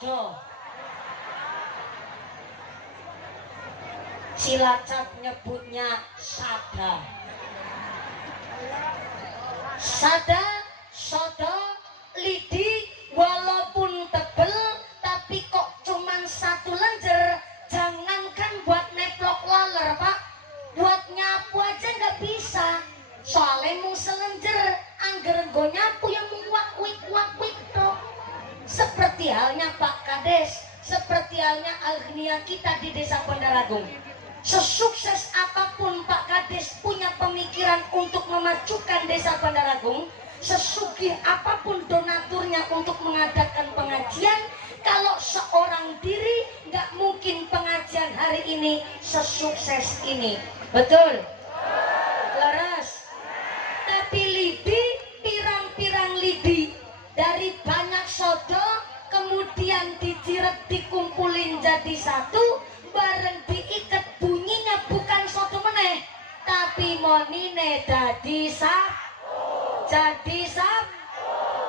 sodo. Cilacap nyebutnya sada. Sada, sodo, lidi walaupun tebel tapi kok cuman satu lenjer. Jangankan buat neplok laler pak, buat nyapu aja nggak bisa. Soalnya mau selenjer, angger nggo nyapu yang wakwik toh. Seperti halnya Pak Kades, seperti halnya Agnia kita di Desa Bandaragung. Sesukses apapun Pak Kades punya pemikiran untuk memajukan Desa Bandaragung, sesugih apapun donaturnya untuk mengadakan pengajian, kalau seorang diri nggak mungkin pengajian hari ini sesukses ini. Betul? Laras. Tapi lidi, pirang-pirang lidi dari banyak sodo kemudian dijiret dikumpulin jadi satu, bareng diikat bunyinya bukan sodo meneh tapi monine jadi sapu.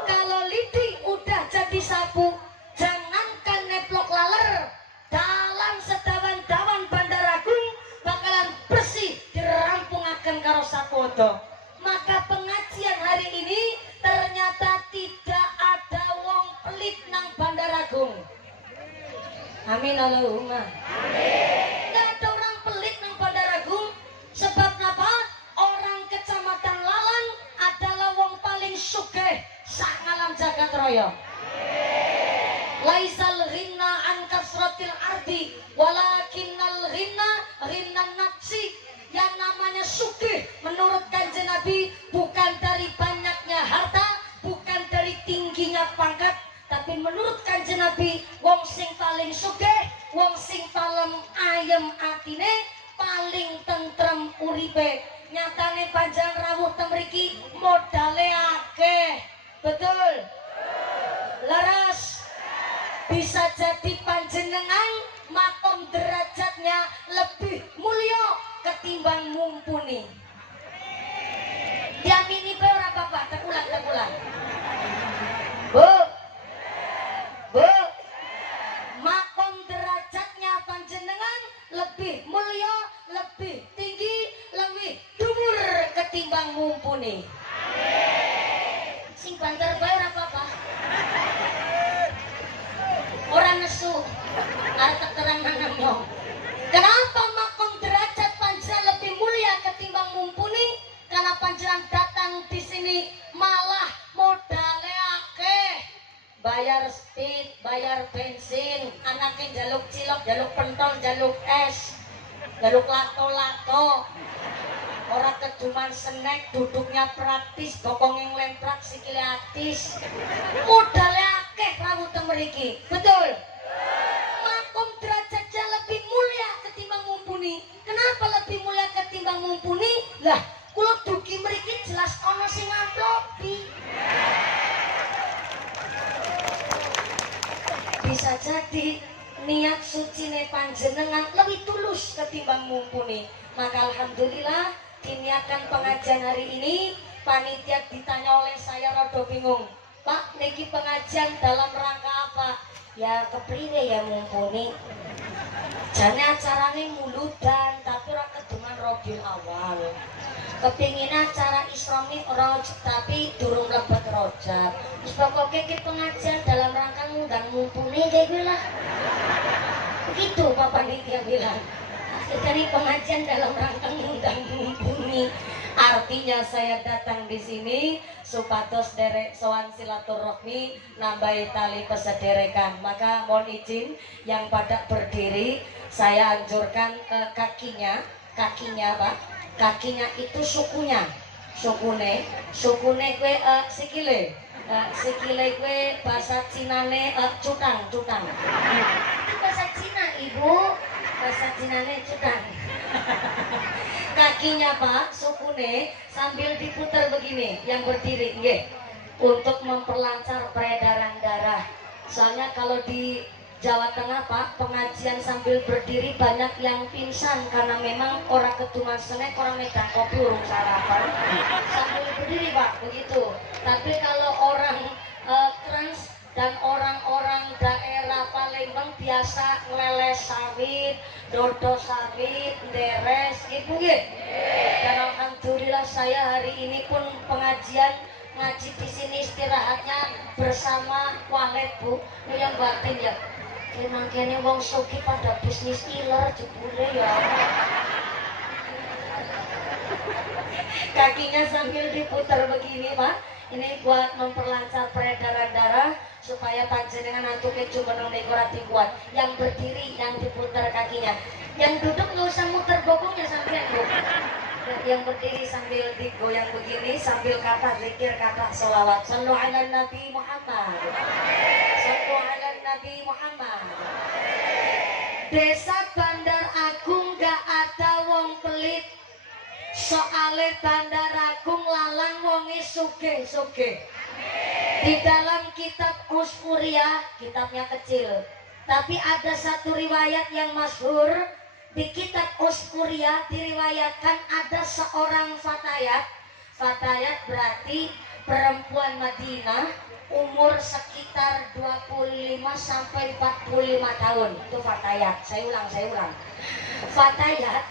Kalau lidi udah jadi sapu, jangankan neplok laler, dalam sedawan-dawan Bandaragung bakalan bersih dirampungaken karo sapodo. Maka pengajian hari ini ternyata tidak ada wong pelit nang Bandaragung. Amin Allahumma. Amin. Nggak ada orang pelit nang Bandaragung. Sebab apa? Orang Kecamatan Lalang adalah wong paling sugih sak ngalam jagat raya. Laisal ghina an kasratil ardi walakinnal ghina nafsi. Yang namanya sugih menurut Kanjeng Nabi bukan dari banyaknya harta, bukan dari tingginya pangkat, tapi menurut Kanjeng Nabi wong sing paling sugih, wong sing paling ayem atine, paling tentrem uripe. Nyatane panjang rawuh temriki modale akeh. Betul? Laras. Bisa jadi panjenengan makom derajatnya lebih mulia ketimbang mumpuni. Diamini pe ora apa-apa, terulang. Bu, makom derajatnya panjenengan lebih mulia, lebih tinggi, lebih dhuwur ketimbang mumpuni. Sing banter bae ora apa-apa. Ora nesu, arep terang nang nyong. Kenapa makom derajat panjenengan lebih mulia ketimbang mumpuni? Karena panjenengan datang di sini malah modale akeh. Bayar speed, bayar bensin, anaknya jaluk cilok, jaluk pentol, jaluk es, jaluk lato-lato. Orang keduman snack, duduknya praktis, bokong yang lemprak, sikile atis. Modale akeh rawuh teng mriki. Betul? Makom derajatnya lebih mulia ketimbang mumpuni. Kenapa lebih mulia ketimbang mumpuni? Lah, kula dugi mriki jelas ana sing ngamplopi. Bisa jadi niat sucine panjenengan lebih tulus ketimbang mumpuni. Maka alhamdulillah diniatkan pengajian hari ini, panitia ditanya oleh saya rada bingung. Pak, niki pengajian dalam rangka apa? Ya kepriwe ya mumpuni. Jane acarane muludan tapi ora keduman Rabiul Awal. Kepingin acara Isra Mi'raj tapi durung mlebet Rajab. Wis pokoke iki pengajian dalam rangka ngundang mumpuni kayak lah. Begitu Pak Panitia bilang. Jadi pengajian dalam rangka ngundang mumpuni. Artinya saya datang di sini supados derek sowan silaturahmi nambahi tali persederekan. Maka mohon izin yang pada berdiri saya anjurkan kakinya Pak. Kakinya itu sukune kue sikile kue bahasa Cinane cutang. Itu bahasa Cina Ibu, bahasa Cinane cutang. Kakinya Pak, sukune sambil diputar begini, yang berdiri, nggih, untuk memperlancar peredaran darah. Soalnya kalau di Jawa Tengah Pak, pengajian sambil berdiri banyak yang pingsan karena memang orang ketuman senek, orang medan kopi urung sarapan sambil berdiri Pak, begitu. Tapi kalau orang trans dan orang-orang daerah saya hari ini pun pengajian ngaji di sini istirahatnya bersama walet Bu. Ini yang batin ya. Memang kene wong sogi pada bisnis iler jebule ya. Kakinya sambil diputar begini Pak. Ini buat memperlancar peredaran darah supaya panjenengan antuke jumeneng dekorasi kuat. Yang berdiri yang diputar kakinya. Yang duduk nggak usah muter bokongnya sampai Bu. Yang berdiri sambil digoyang begini sambil kata zikir kata sholawat. Sallu ala Nabi Muhammad. Sallu ala Nabi Muhammad. Desa Bandar Agung gak ada wong pelit. Soale Bandar Agung lalang wonge sugih-sugih. Di dalam kitab Usfuriyah, kitabnya kecil, tapi ada satu riwayat yang masyhur. Di kitab Usfuriyah diriwayatkan ada seorang fatayat. Fatayat berarti perempuan Madinah, umur sekitar 25 sampai 45 tahun. Itu fatayat. Saya ulang. Fatayat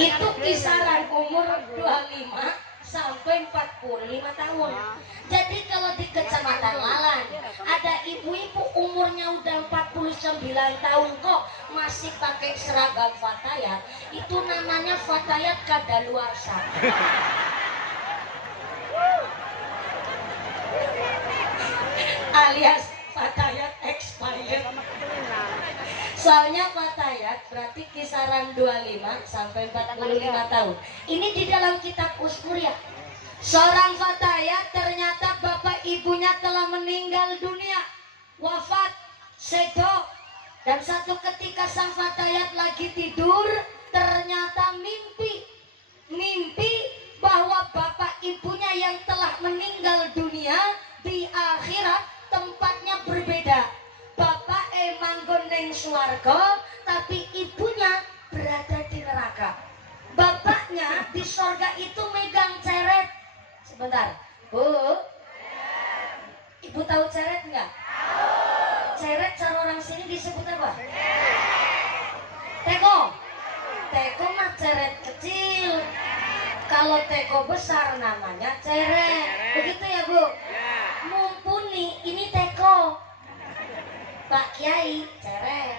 itu kisaran umur 25 sampai 45 tahun. Jadi kalau di Kecamatan Lalan ada ibu-ibu umurnya udah 49 tahun kok masih pakai seragam fatayat, itu namanya fatayat kadaluarsa. Alias fatayat expired. Soalnya fatayat berarti kisaran 25 sampai 45 tahun. Ini di dalam kitab Usfuriyah. Seorang fatayat ternyata bapak ibunya telah meninggal dunia, wafat, sedo. Dan satu ketika sang fatayat lagi tidur, ternyata mimpi bahwa bapak ibunya yang telah meninggal dunia di akhirat tempatnya berbeda. Bapak manggon neng swarga, tapi ibunya berada di neraka. Bapaknya di sorga itu megang ceret. Sebentar, Bu. Ibu tahu ceret nggak? Ceret cara orang sini disebut apa? Teko. Teko mah ceret kecil. Kalau teko besar namanya ceret. Begitu ya Bu? Mumpuni ini teko. Pak Kiai, ceret.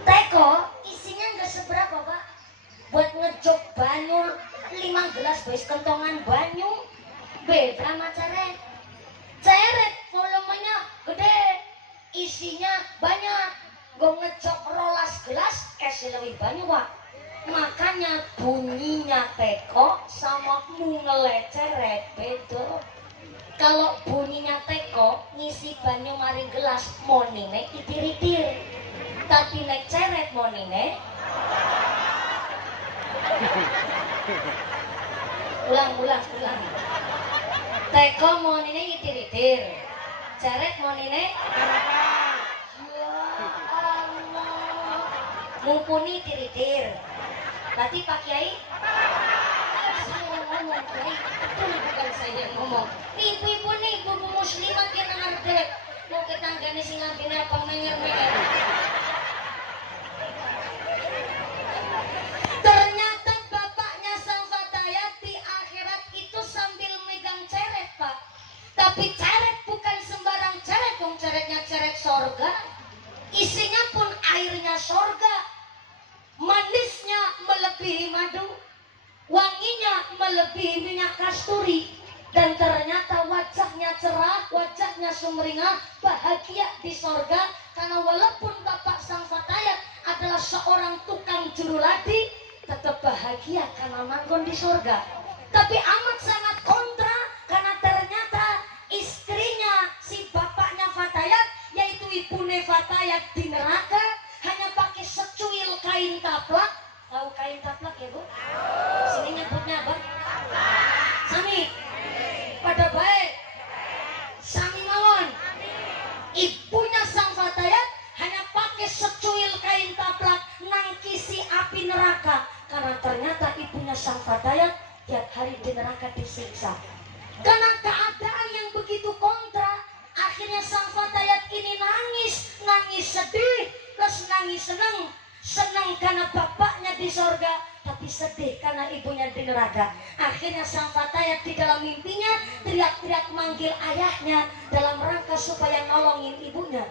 Teko isinya nggak seberapa Pak. Buat ngejok banyu 5 gelas bes kentongan banyu beda sama ceret. Ceret volumenya gede, isinya banyak. Gue ngejok rolas gelas kasih lebih banyak Pak. Makanya bunyinya teko sama mungele ceret beda. Kalau bunyinya teko ngisi banyu mari gelas monine itir-itir, tapi nek ceret monine ulang. Teko monine itir-itir, ceret monine ya Allah mumpuni itir-itir. Berarti Pak Kiai ngomong Kiai, itu bukan saya yang ngomong. Ibu-ibu nih, ibu muslimat yang ngarep mau ke tanggane sing ngambine apa menger-menger. Ternyata bapaknya sang fatayat di akhirat itu sambil megang ceret Pak. Tapi ceret bukan sembarang ceret, wong ceretnya ceret sorga. Isinya pun airnya sorga. Manisnya melebihi madu. Wanginya melebihi minyak kasturi. Dan ternyata wajahnya cerah, wajahnya sumringah, bahagia di sorga. Karena walaupun bapak sang fatayat adalah seorang tukang juruladi, tetap bahagia karena manggon di sorga. Tapi amat sangat kontra karena ternyata istrinya si bapaknya fatayat, yaitu ibune fatayat di neraka, hanya pakai secuil kain taplak. Tahu kain taplak ya Bu? Sini nyebutnya apa? Sami. Pada baik. Sami mawon. Ibunya sang fatayat hanya pakai secuil kain taplak nangkisi api neraka. Karena ternyata ibunya sang fatayat tiap hari di neraka disiksa. Karena keadaan yang begitu kontra, akhirnya sang fatayat ini nangis sedih, terus nangis senang karena bapaknya di sorga, tapi tapi sedih karena ibunya di neraka. Akhirnya sang Fatayat di dalam mimpinya teriak-teriak manggil ayahnya dalam rangka supaya nolongin ibunya.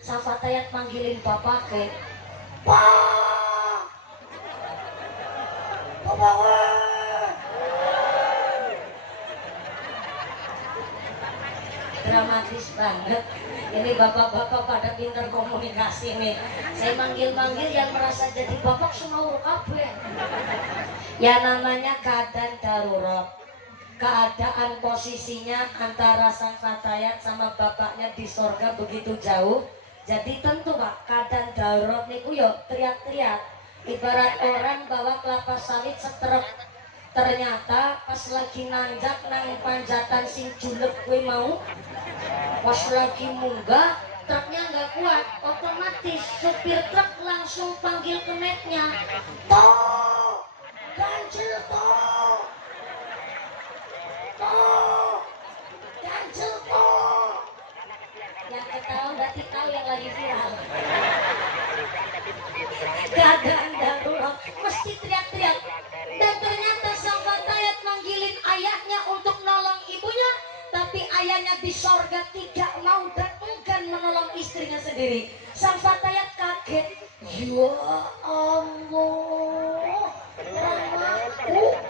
Sang Fatayat manggilin bapaknya, Pak, Bapak. Dramatis banget. Ini bapak-bapak pada pintar komunikasi nih. Saya manggil-manggil yang merasa jadi bapak semua kabeh. Ya namanya keadaan darurat. Keadaan posisinya antara sang Fatayat sama bapaknya di sorga begitu jauh. Jadi tentu Pak, keadaan darurat niku yo teriak-teriak. Ibarat orang bawa kelapa sawit setrek. Ternyata pas lagi nanjak nang panjatan sing julek gue mau, pas lagi munggah truknya nggak kuat, otomatis supir truk langsung panggil keneknya, toh ganjil toh ganjil toh. Yang ketahui berarti tahu yang lagi viral. Keadaan darurat mesti teriak-teriak. Dan ternyata sang Fatayat manggilin ayahnya untuk nolong ibunya, tapi ayahnya di sorga tidak mau dan enggan menolong istrinya sendiri. Sang Fatayat kaget, ya Allah, anakku